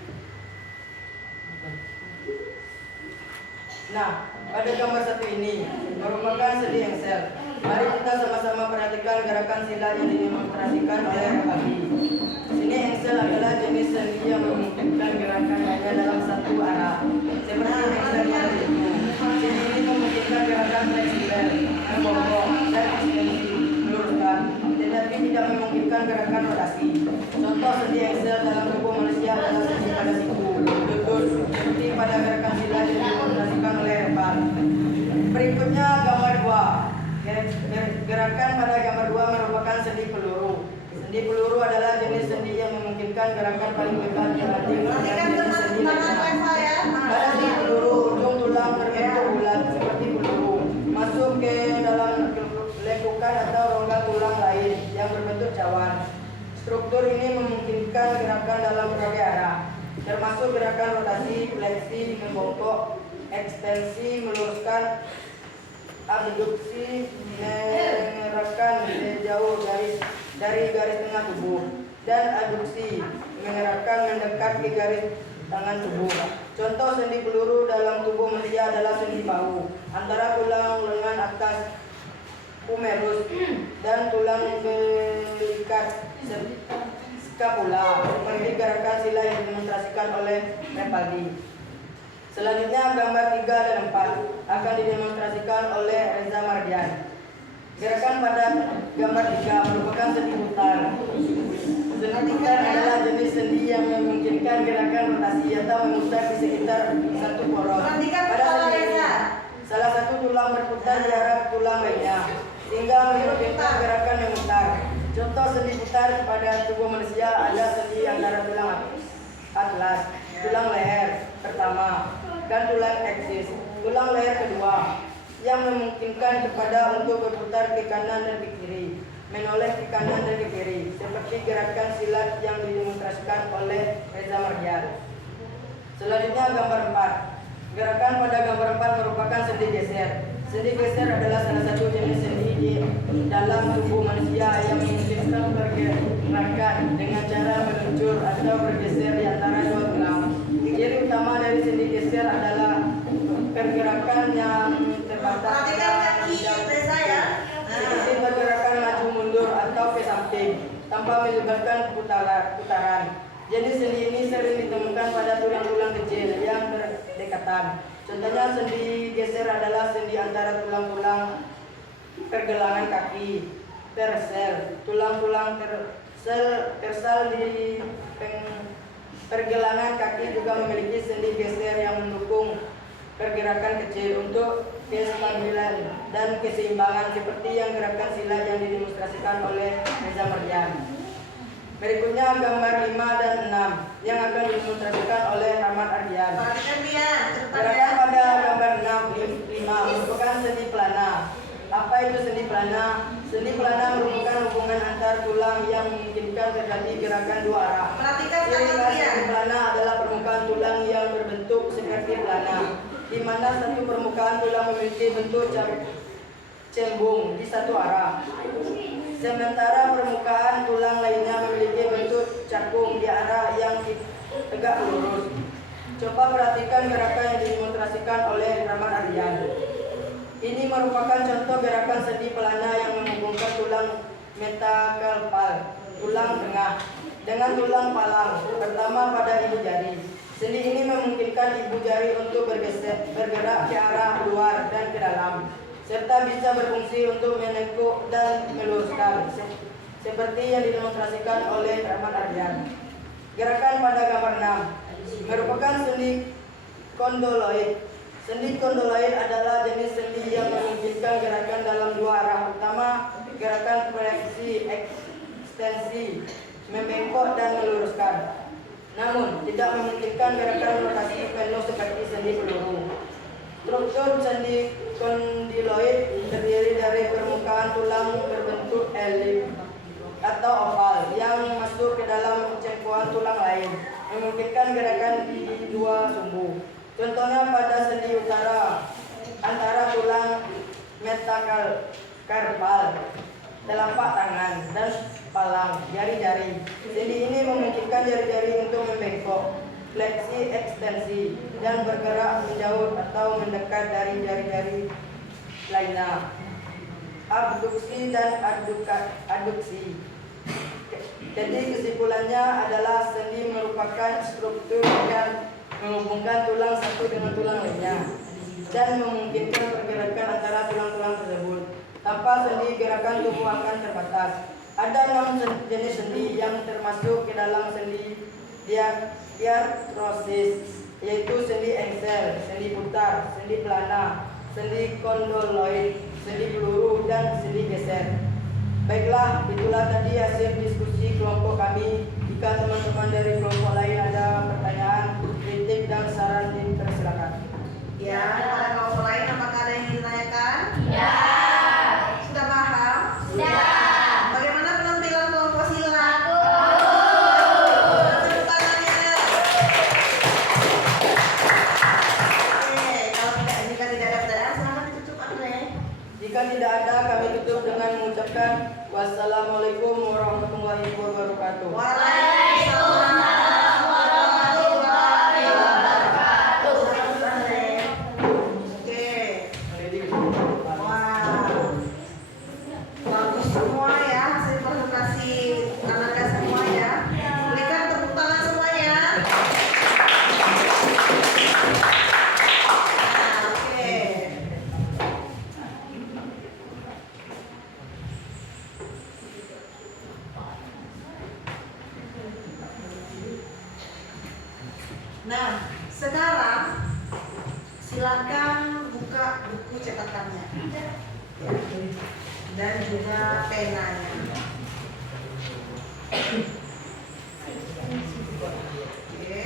Nah, pada gambar 1 ini merupakan sendi engsel. Mari kita sama-sama perhatikan gerakan silat yang didemonstrasikan oleh Revaldi. Sini engsel adalah jenis sendi yang memungkinkan gerakan hanya dalam satu arah, seperti engsel yang itu. Sini ini memungkinkan gerakan fleksibel, membongkok, dan ekstensi, meluruskan, tetapi tidak memungkinkan gerakan rotasi. Contoh sendi engsel dalam tubuh manusia adalah sendi pada siku, lutut, seperti pada gerakan silat yang didemonstrasikan oleh Reval. Berikutnya gambar 2. Gerakan pada gambar 2 merupakan sendi peluru. Sendi peluru adalah jenis sendi yang memungkinkan gerakan paling bebas dibanding dengan jenis sendi lainnya. Pada sendi peluru, ujung tulang terbentuk bulat seperti peluru, masuk ke dalam lekukan atau rongga tulang lain yang berbentuk cawan. Struktur ini memungkinkan gerakan dalam berbagai arah, termasuk gerakan rotasi, fleksi, membongkok, ekstensi, meluruskan, abduksi, mengerahkan sejauh dari garis tengah tubuh, dan abduksi, mengerahkan mendekat ke garis tangan tubuh. Contoh sendi peluru dalam tubuh manusia adalah sendi bahu antara tulang lengan atas humerus dan tulang belikat scapula seperti gerakan sila yang didemonstrasikan oleh Repaldi. Selanjutnya gambar 3 dan 4 akan didemonstrasikan oleh Reza Mardian. Gerakan pada gambar 3 merupakan sendi putar. Sendi putar adalah jenis sendi yang memungkinkan gerakan rotasi atau memutar di sekitar satu poros. Perhatikan Pada kepala sendi ini, Reza. salah satu tulang berputar di arah tulang lainnya, sehingga memungkinkan gerakan memutar. Contoh sendi putar pada tubuh manusia ada sendi antara tulang atlas, tulang leher pertama, dan tulang eksis, tulang leher kedua, yang memungkinkan kepada untuk berputar ke kanan dan ke kiri, menoleh ke kanan dan ke kiri, seperti gerakan silat yang didemonstrasikan oleh Reza Mardian. Selanjutnya gambar 4. Gerakan pada gambar 4 merupakan sendi geser. Sendi geser adalah salah satu jenis sendi di dalam tubuh manusia yang memungkinkan pergerakan dengan cara meluncur atau bergeser di antara dua tulang. Ciri utama dari sendi geser adalah pergerakan yang terbatas Perhatikan kaki Reza ya. seperti pergerakan maju mundur atau ke samping tanpa melibatkan putaran. Jenis sendi ini sering ditemukan pada tulang-tulang kecil yang berdekatan. Contohnya sendi geser adalah sendi antara tulang-tulang pergelangan kaki, tersel, tulang-tulang tersal di pergelangan kaki juga memiliki sendi geser yang mendukung pergerakan kecil untuk kestabilan dan keseimbangan seperti yang gerakan silat yang didemonstrasikan oleh Reza Mardian. Berikutnya gambar 5 dan 6 yang akan didemonstrasikan oleh Rahmat Ardian. Perhatikan dia. Cepat Gerakan ya. pada gambar 5 merupakan sendi pelana. Apa itu sendi pelana? Sendi pelana merupakan hubungan antar tulang yang memungkinkan terjadi gerakan dua arah. Perhatikan Ciri tangan khas dia. sendi pelana adalah permukaan tulang yang berbentuk seperti pelana, di mana satu permukaan tulang memiliki bentuk cembung di satu arah. Sementara permukaan tulang lainnya memiliki bentuk cakung di arah yang tegak lurus. Coba perhatikan gerakan yang didemonstrasikan oleh Rahmat Ardian. Ini merupakan contoh gerakan sendi pelana yang menghubungkan tulang metakarpal, tulang tengah, dengan tulang palang pertama pada ibu jari. Sendi ini memungkinkan ibu jari untuk bergerak ke arah luar dan ke dalam, serta bisa berfungsi untuk menekuk dan meluruskan, seperti yang didemonstrasikan oleh Rahmat Ardian. Gerakan pada gambar 6 merupakan sendi kondoloid. Sendi kondoloid adalah jenis sendi yang memungkinkan gerakan dalam dua arah. Pertama, gerakan fleksi, ekstensi, membengkok dan meluruskan. Namun, tidak memungkinkan gerakan rotasi penuh seperti sendi peluru. Struktur sendi kondyloid terdiri dari permukaan tulang berbentuk elip atau oval yang masuk ke dalam cengkoan tulang lain, memungkinkan gerakan di dua sumbu. Contohnya pada sendi utara antara tulang metakarpal, telapak tangan dan palang jari-jari. Sendi ini memungkinkan jari-jari untuk membengkok, fleksi, ekstensi, dan bergerak menjauh atau mendekat dari jari-jari lainnya. Abduksi dan aduksi. Jadi kesimpulannya adalah sendi merupakan struktur yang menghubungkan tulang satu dengan tulang lainnya dan memungkinkan pergerakan antara tulang-tulang tersebut. Tanpa sendi, gerakan tubuh akan terbatas. Ada 6 jenis sendi yang termasuk ke dalam sendi diartrosis, yaitu sendi engsel, sendi putar, sendi pelana, sendi kondoloid, sendi peluru, dan sendi geser. Baiklah, itulah tadi hasil diskusi kelompok kami. Jika teman-teman dari kelompok lain ada pertanyaan, kritik, dan saran, dipersilakan. Ya, pada kelompok lain apakah ada yang ingin ditanyakan? Ya. Sudah paham? Ya. Bagaimana penampilan kelompok silat? Bagus. Tepuk tangannya. Oke, jika tidak ada pertanyaan, silakan ditutup, Andre. Jika tidak ada, kami tutup dengan mengucapkan wassalamualaikum warahmatullahi wabarakatuh. Waalaikumsalam warahmatullahi wabarakatuh. silakan buka buku cetakannya dan juga penanya. Oke,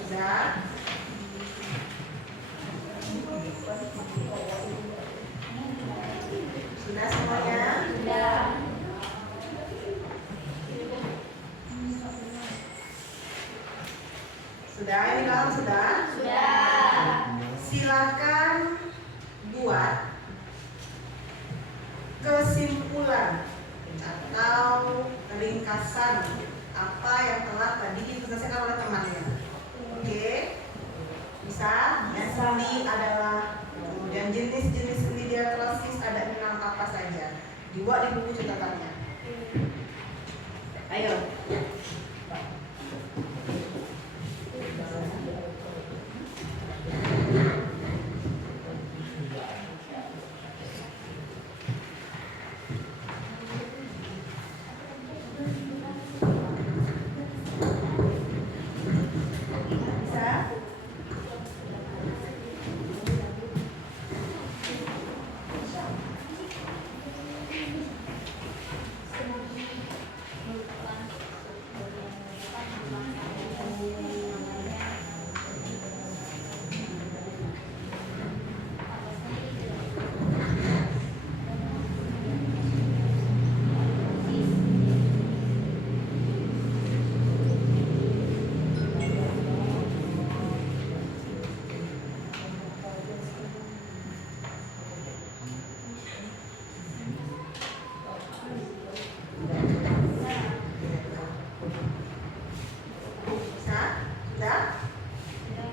sudah. Sudah semuanya? Sudah. Sudah, ini kamu sudah? Sudah. Silakan buat kesimpulan atau ringkasan apa yang telah tadi diselesaikan oleh temannya. Oke, bisa? Yang sendi adalah, kemudian jenis-jenis sendi diatrosis ada 6 apa saja. Dibuat di buku catatannya. Ayo. Bisa? Bisa? Sudah? Ya.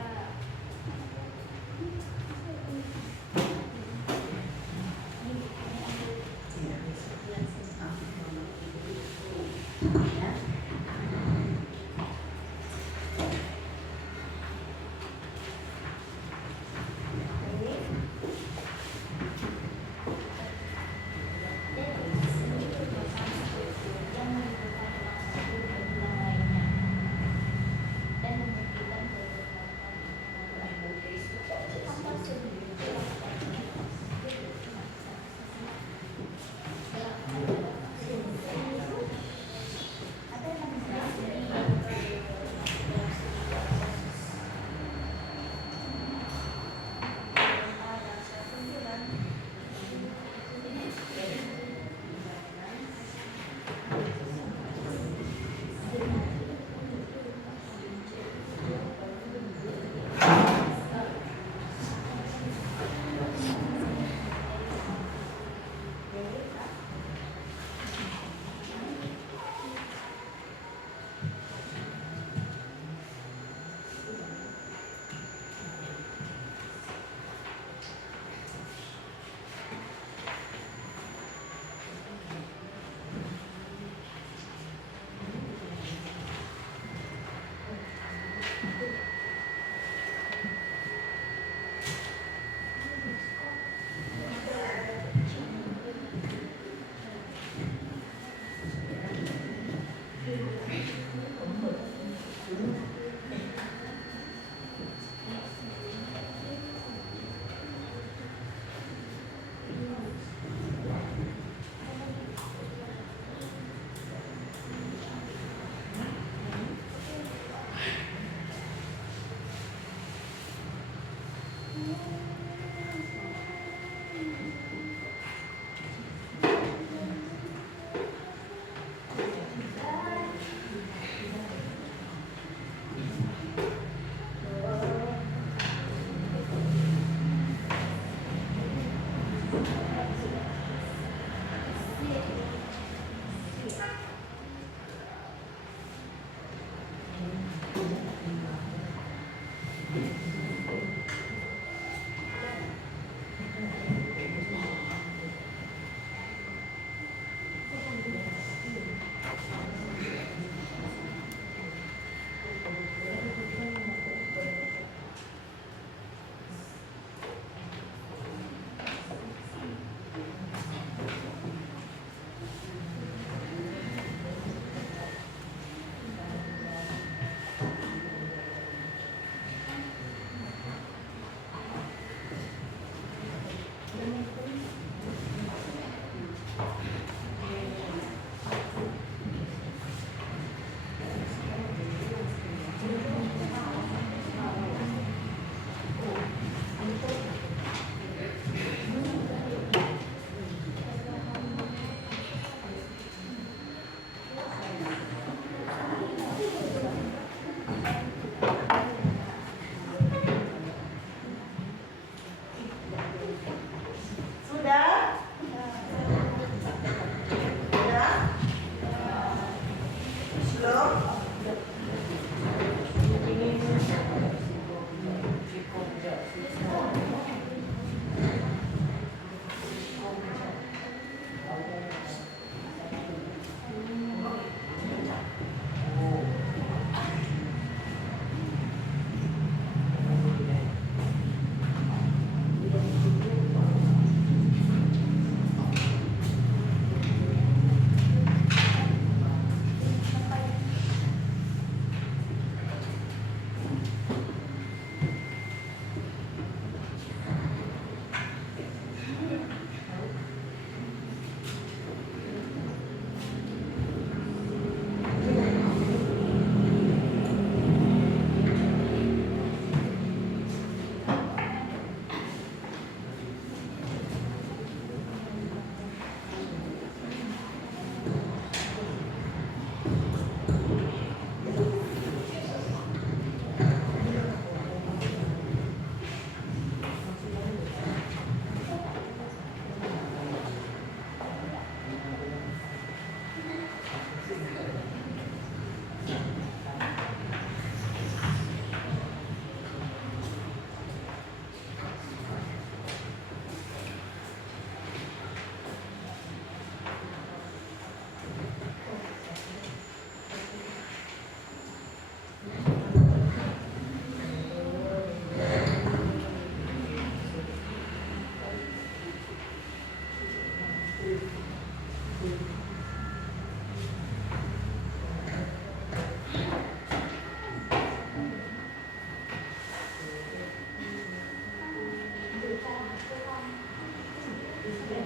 Sudah?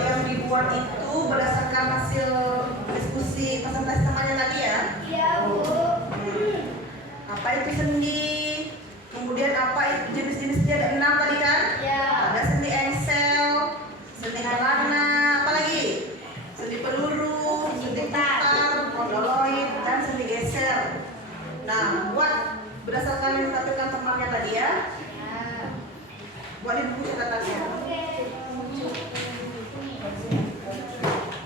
Yang dibuat itu berdasarkan hasil diskusi peserta temannya tadi ya. Iya, Bu. Apa itu sendi? Kemudian apa itu jenis-jenisnya, ada 6 tadi kan? Ya. Ada sendi engsel, sendi pelana, apa lagi? Sendi peluru, sendi putar, kondoloid, dan sendi geser. Nah, buat berdasarkan yang ditampilkan temannya tadi ya, buat di buku catatannya.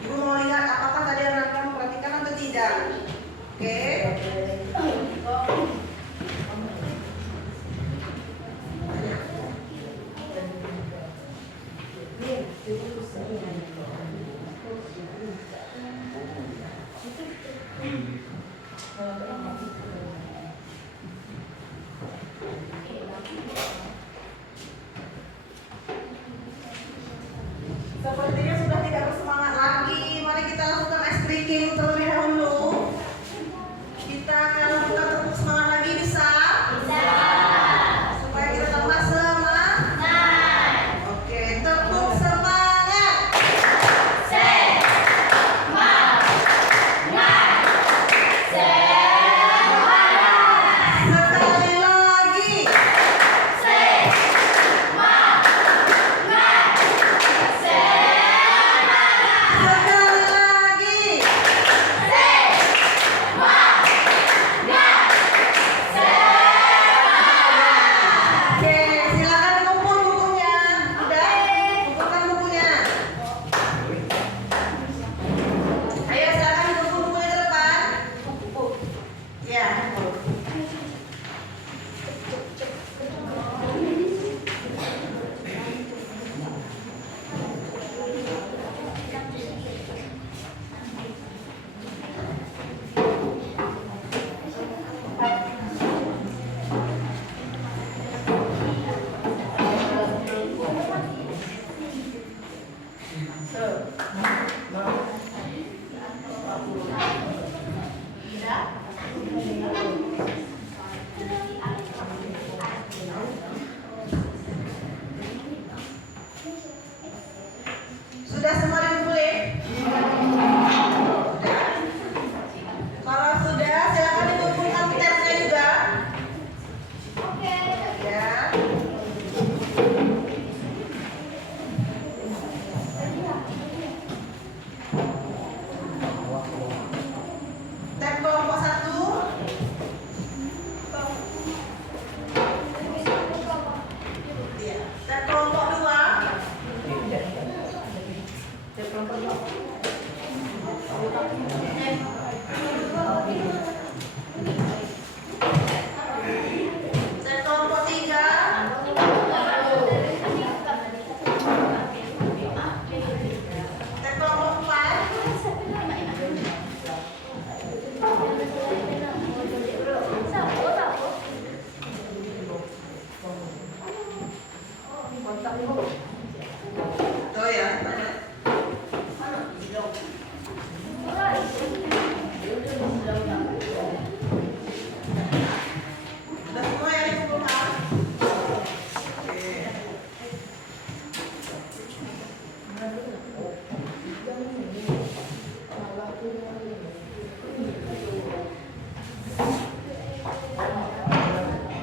Ibu mau lihat apakah tadi anak-anak perhatikan atau tidak? Oke. Sepertinya sudah tidak bersemangat lagi. Mari kita lakukan ice breaking terlebih dahulu. Kita akan lakukan tepuk semangat lagi, bisa? Bisa. Supaya kita tambah semangat. Oke, tepuk semangat. Sekali lagi. Sekali lagi. Oke, silakan dikumpul bukunya. Udah? Kumpulkan bukunya. Ayo silakan dikumpul bukunya ke depan. Ya, kumpul. Sudah semua dikumpulin? Sudah. Kalau sudah, silakan dikumpulkan tipsnya juga. Oke. Ya. Tab kelompok 1. Iya. Tab kelompok 2. Tab kelompok 3. Tab kelompok 4. Tuh ya, banyak. Udah semua ya dikumpulkan? Oke.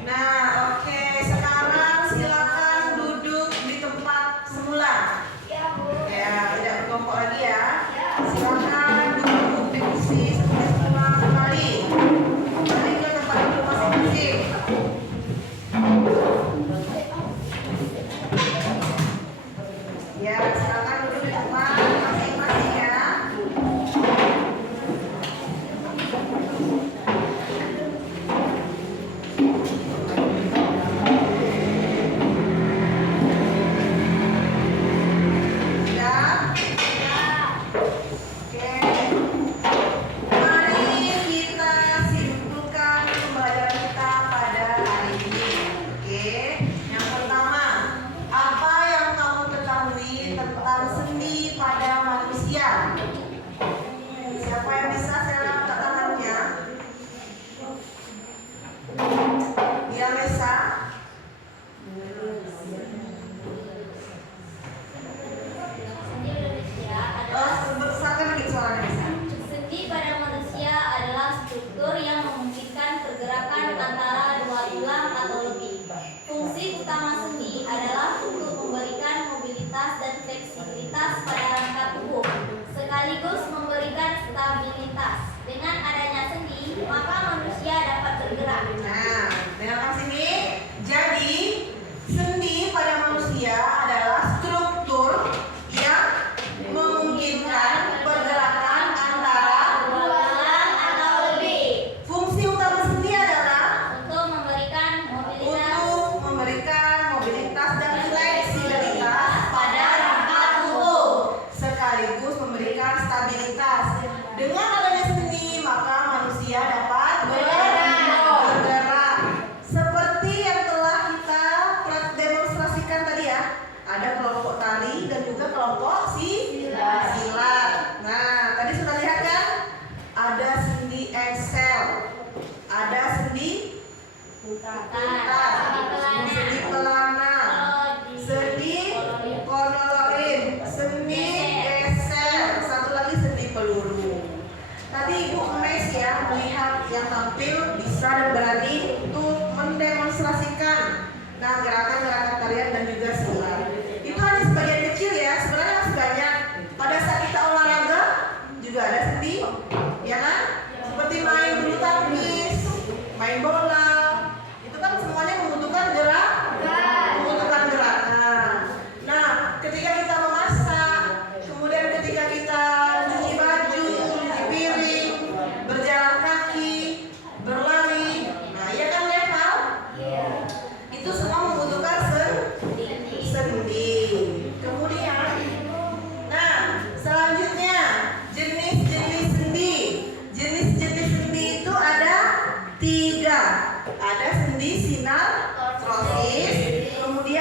Nah, oke. Sekarang silakan duduk di tempat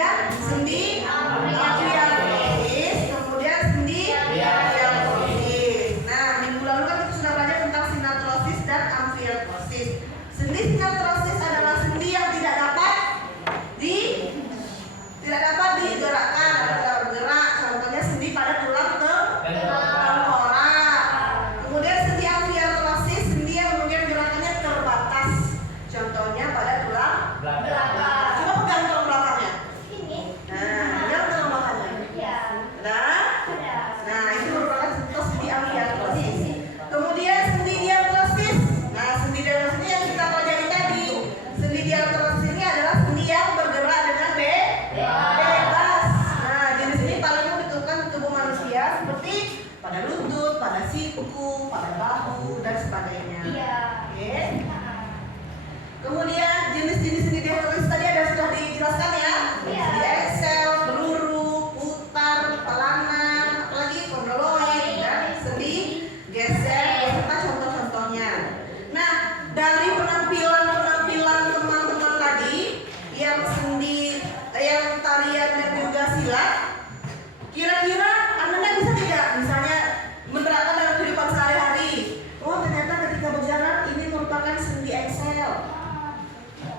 kemudian sendi amfiartrosis, kemudian sendi diartrosis. Nah, minggu lalu kan kita sudah belajar tentang sinartrosis dan amfiartrosis. Sendi sinartrosis adalah sendi yang tidak dapat digerakkan atau tidak bergerak. Contohnya sendi pada tulang tengkorak. Kemudian sendi amfiartrosis, sendi yang kemudian gerakannya terbatas. Contohnya pada tulang belakang. Coba pegang tulang belakangnya. Ini. Nah, pegang tulang belakangnya. Ya. Nah, itu merupakan contoh sendi amfiartrosis. Kemudian sendi diartrosis. Nah, sendi diartrosis ini yang kita pelajari tadi. Sendi diartrosis ini adalah sendi yang bergerak dengan bebas. Nah, jenis ini paling ditemukan di tubuh manusia seperti pada lutut, pada siku, pada bahu, dan sebagainya. Iya. Oke. Kemudian jenis-jenis sendi diartrosis tadi sudah dijelaskan ya. Iya. Sendi Excel, peluru, putar, pelanan, apalagi kondoloid, dan sendi geser beserta contoh-contohnya. Nah, dari penampilan teman-teman tadi yang tarian dan juga silat, kira-kira Anda bisa tidak misalnya menerapkan dalam kehidupan sehari-hari? Oh, ternyata ketika berjalan ini merupakan sendi Excel.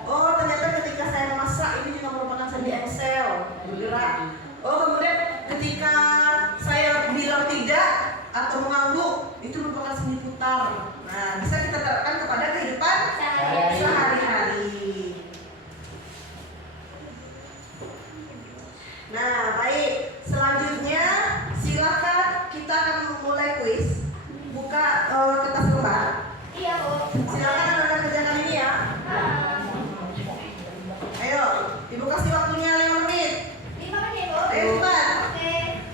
Oh, ternyata ketika saya memasak ini juga merupakan sendi Excel bergerak. Oh, kemudian ketika saya bilang tidak atau mengangguk itu merupakan sendi putar. Nah, bisa kita terapkan kepada kehidupan sehari-hari. Nah, baik. Selanjutnya silakan kita akan memulai kuis. Buka kertas lembar. Iya, Bu. Silakan Anda kerjakan ini ya. Ayo, Ibu kasih waktunya 5 menit. 5 menit, Bu. Ayo cepat. Oke.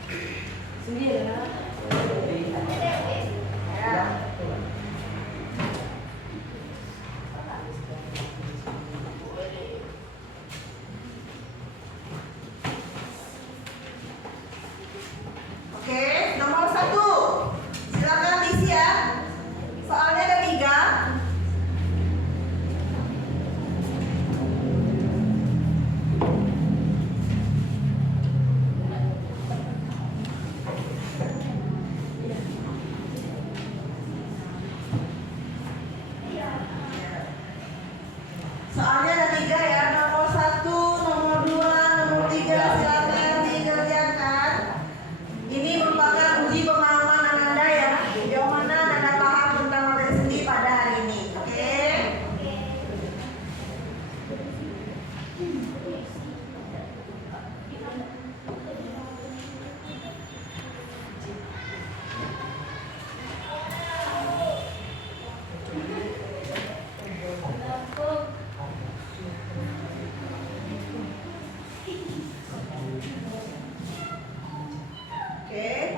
Sendiri. Ya. Oke, nomor 1. Silakan diisi ya. Soalnya ada 3. Soalnya ada 3 ya. Nomor 1, nomor 2, nomor 3 silakan dikerjakan. Ini merupakan uji pemahaman Anda ya. Sejauh mana Anda paham tentang materi sendi pada hari ini. Oke. Oke.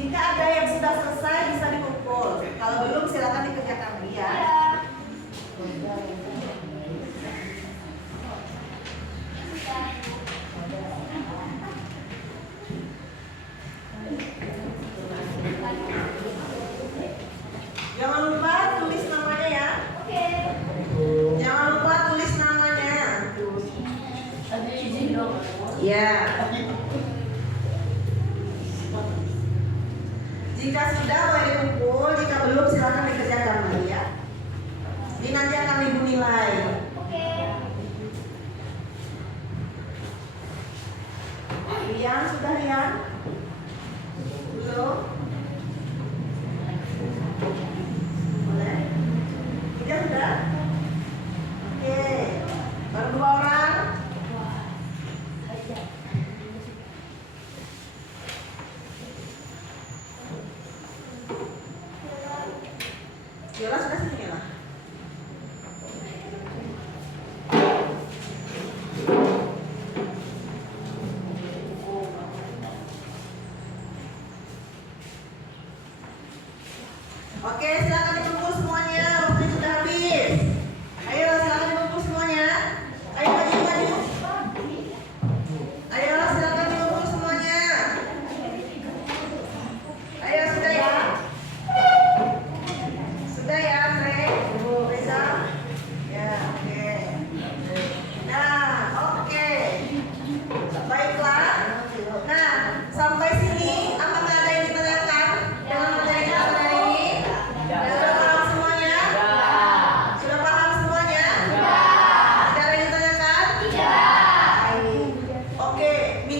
Jika ada yang sudah selesai bisa dipukul. Kalau belum silakan dikerjakan lagi ya. Jangan lupa tulis namanya ya. Oke. Jangan lupa tulis namanya. Ada izin dong. Ya. Jika sudah boleh dipukul, jika belum silakan dikerjakan lagi ya. Ini nanti akan ibu nilai. Oke. Rian sudah Rian? Belum? Boleh? 3 sudah? Oke. Baru 2 orang? Yola sudah sini lah. Oke, silakan dikumpul semuanya. Waktunya sudah habis. Ayo, silakan dikumpul semuanya. Ayo maju. Ayo, silakan dikumpul.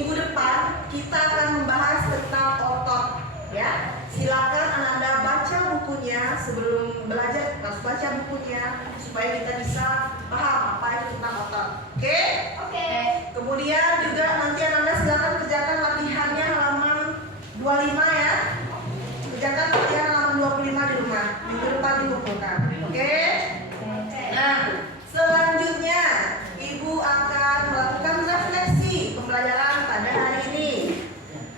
minggu depan kita akan membahas tentang otot, ya. Silakan Ananda baca bukunya sebelum belajar, harus baca bukunya supaya kita bisa paham apa itu tentang otot. Oke? Oke. Kemudian juga nanti Ananda silakan kerjakan latihannya halaman 25 ya. Kerjakan latihan halaman 25 di rumah. Minggu depan dikumpulkan. Oke? Nah, selanjutnya Ibu akan melakukan refleksi pembelajaran pada hari ini.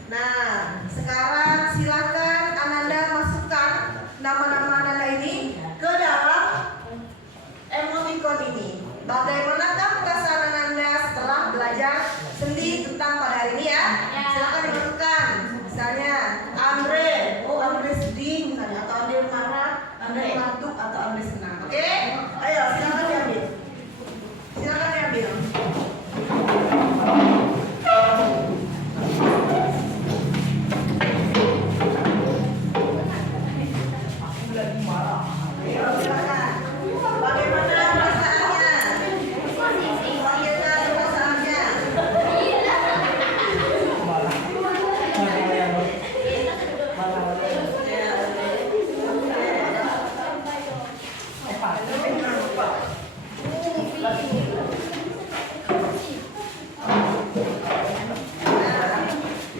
Nah, sekarang silakan Ananda masukkan nama-nama Ananda ini ke dalam emoticon ini. Bagaimanakah perasaan Ananda setelah belajar sendi tentang pada hari ini ya? Silakan dimasukkan. Misalnya Andre, oh Andre sedih misalnya, atau Andre marah, Andre ngantuk, atau Andre senang. Oke? Ayo silakan diambil. Silakan diambil. Ayo silakan. Bagaimana perasaannya? Bagaimana perasaannya?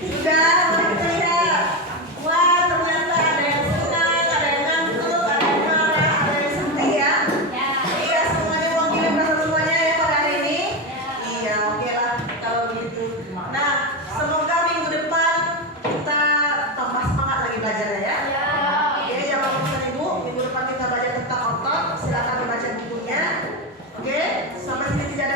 Sudah, mari kita lihat. Wah, ternyata ada yang senang, ada yang ngantuk, ada yang marah, ada yang sedih ya. Iya, semuanya mewakili perasaan semuanya ya pada hari ini. Iya, oke lah kalau begitu. Nah, semoga minggu depan kita tambah semangat lagi belajarnya ya. Oke, jangan lupa Ibu, minggu depan kita belajar tentang otot. Silakan dibaca bukunya. Oke, sampai sini tidak ada